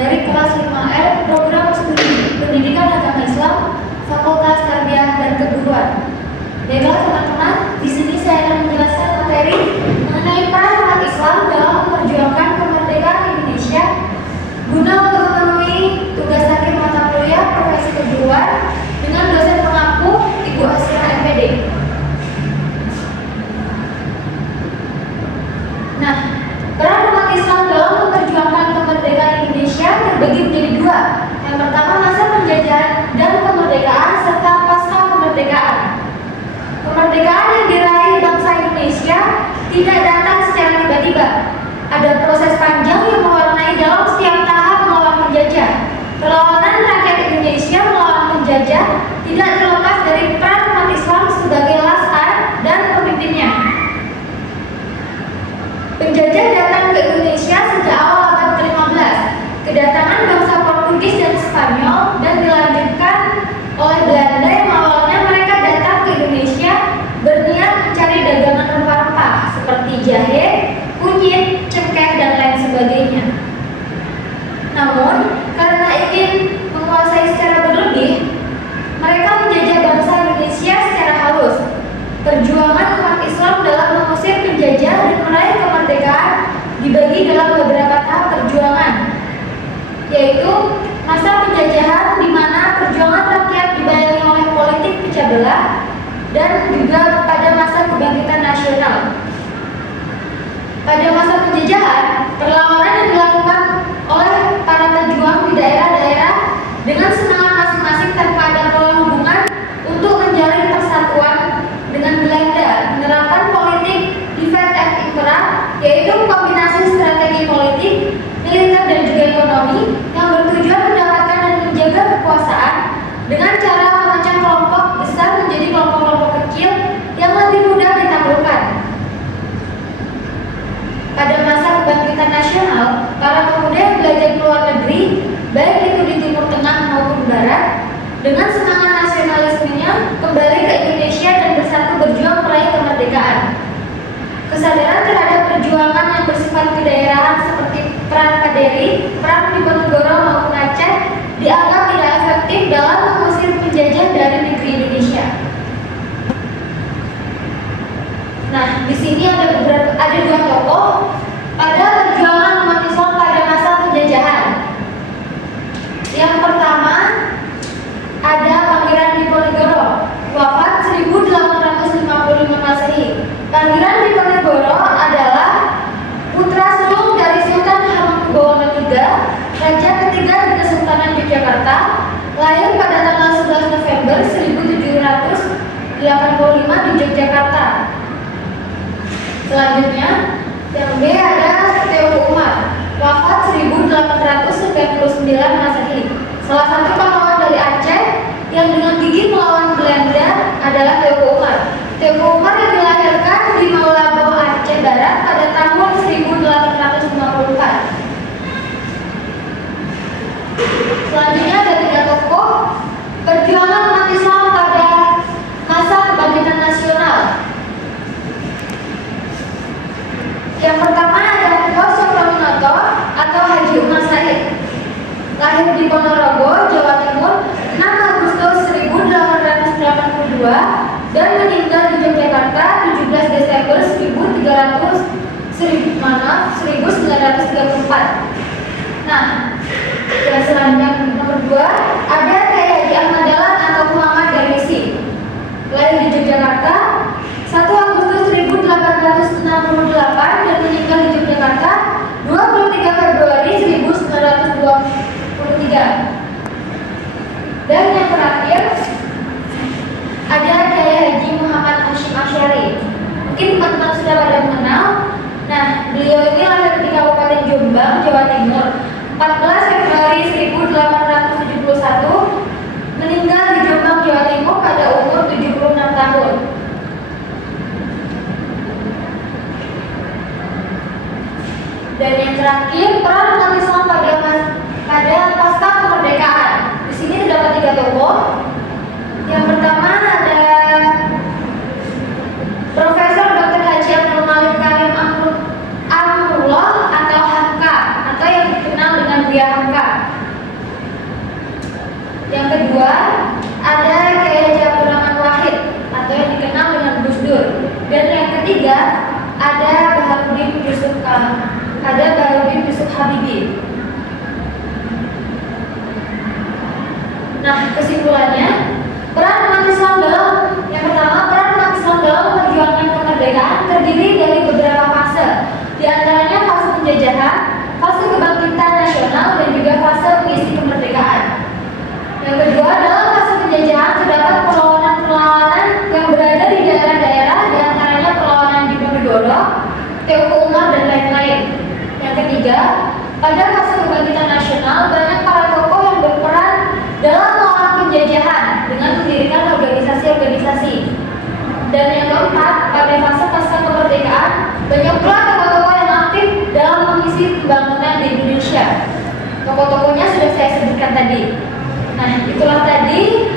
dari kelas 5R Program Studi Pendidikan Agama Islam Fakultas Tarbiyah dan Keguruan. Baiklah teman-teman, di sini saya akan menjelaskan materi mengenai peran umat Islam dalam memperjuangkan kemerdekaan Indonesia guna untuk memenuhi tugas akhir mata kuliah profesi keguruan dengan dosen pengampu Ibu Asrah MPD. Nah, peran umat Islam dalam memperjuangkan kemerdekaan Indonesia terbagi menjadi dua. Yang pertama, masa penjajahan dan kemerdekaan serta pasca kemerdekaan. Kemerdekaan yang diraih bangsa Indonesia tidak datang secara tiba-tiba. Ada proses panjang yang mewarnai dalam setiap tahap melawan penjajah. Perlawanan rakyat Indonesia melawan penjajah tidak terlepas dari peran umat Islam sebagai laskar dan pemimpinnya. Penjajah datang ke Indonesia sejak awal abad ke-15. Kedatangan bangsa Portugis dan Spanyol dan dilanjutkan oleh Belanda yang awalnya mereka datang ke Indonesia berniat mencari dagangan rempah-rempah seperti jahe, kunyit, cengkeh, dan lain sebagainya. Namun, karena ingin menguasai secara berlebih, mereka menjajah bangsa Indonesia secara halus. Perjuangan umat Islam dalam mengusir penjajah dan meraih kemerdekaan dibagi dalam beberapa tahap perjuangan, yaitu masa penjajahan di mana perjuangan rakyat dibayangi oleh politik pecah belah, dan juga pada masa kebangkitan nasional. Pada masa penjajahan, perlawanan yang dilakukan oleh para pejuang di daerah-daerah dengan semangat masing-masing tanpa ada pola hubungan untuk menjalin persatuan dengan Belanda, menerapkan politik divide and impera, yaitu kombinasi strategi politik, militer dan juga ekonomi yang bertujuan mendapatkan dan menjaga kekuasaan dengan cara memecah kelompok besar menjadi kelompok-kelompok kecil yang lebih mudah ditaklukkan. Pada masa kebangkitan nasional, para pemuda yang belajar ke luar negeri, baik itu di Timur Tengah maupun Barat, dengan semangat nasionalismenya kembali ke Indonesia dan bersatu berjuang meraih kemerdekaan. Kesadaran terhadap perjuangan yang bersifat kedaerahan seperti peran Paderi, perang Diponegoro maupun Aceh dianggap tidak efektif dalam mengusir penjajah dari negeri Indonesia. Nah, di sini ada dua tokoh pada perjuangan umat Islam pada masa penjajahan. Yang pertama ada Pangeran Diponegoro, wafat 1855 Masehi. Pangeran Diponegoro adalah putra sulung dari Sultan Hamengkubuwono III, Raja ketiga di Kesultanan Yogyakarta, lahir pada tanggal 11 November 1785 di Yogyakarta. Selanjutnya, yang B ada Teuku Umar, wafat 1899 Masehi. Salah satu pahlawan dari Aceh yang dengan gigih melawan Belanda adalah Teuku Umar. Teuku Umar yang dilahirkan di Maulabo, Aceh Barat pada tahun 1854. Selanjutnya ada tiga tokoh perjuangan umat Islam pada masa kebangkitan nasional. Yang pertama ada Bos Soekarno atau Haji Umar Said, lahir di Ponorogo, Jawa Timur, 6 Agustus 1882 dan meninggal di Yogyakarta 17 Desember 1934. Nah, dan selanjutnya nomor 2 ada Kiai Haji Ahmad Dahlan atau Muhammad Darwisi, lahir di Yogyakarta 1 Agustus 1868 dan meninggal di Yogyakarta 23 Februari 1923. Dan yang terakhir ada Kiai Haji Muhammad Hashim Asy'ari. Mungkin teman-teman sudah pada mengenal. Nah, beliau ini lahir di Kabupaten Jombang, Jawa Timur, 14 Februari 1871, meninggal di Jombang, Jawa Timur pada umur 76 tahun. Dan yang terakhir, peran umat Islam pada pasca kemerdekaan. Di sini terdapat tiga tokoh. Yang pertama ada Profesor Dr. Haji Abdul Malik Karim Amrullah atau Hamka, atau yang dikenal dengan Buya Hamka. Nah, kesimpulannya, peran umat Islam dalam yang pertama, peran umat Islam dalam memperjuangkan kemerdekaan terdiri dari beberapa fase. Di antaranya fase penjajahan, fase kebangkitan nasional, dan juga fase mengisi kemerdekaan. Yang kedua, dalam fase penjajahan terdapat perlawanan-perlawanan yang berada di daerah-daerah, di antaranya perlawanan Diponegoro, Teuku Umar, dan lain-lain. Yang ketiga, pada fase kebangkitan nasional, banyak para tokoh yang berperan dalam melawan penjajahan dengan mendirikan organisasi-organisasi. Dan yang keempat, pada fase pasca kemerdekaan, banyak pula tokoh-tokoh yang aktif dalam mengisi pembangunan di Indonesia. Tokoh-tokohnya sudah saya sebutkan tadi. Nah, itulah tadi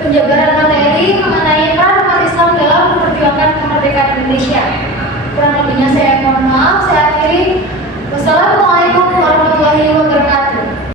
penjabaran materi mengenai peran umat Islam dalam memperjuangkan kemerdekaan Indonesia. Kurang lebihnya saya mohon maaf, saya akhiri. Wassalamualaikum warahmatullahi wabarakatuh.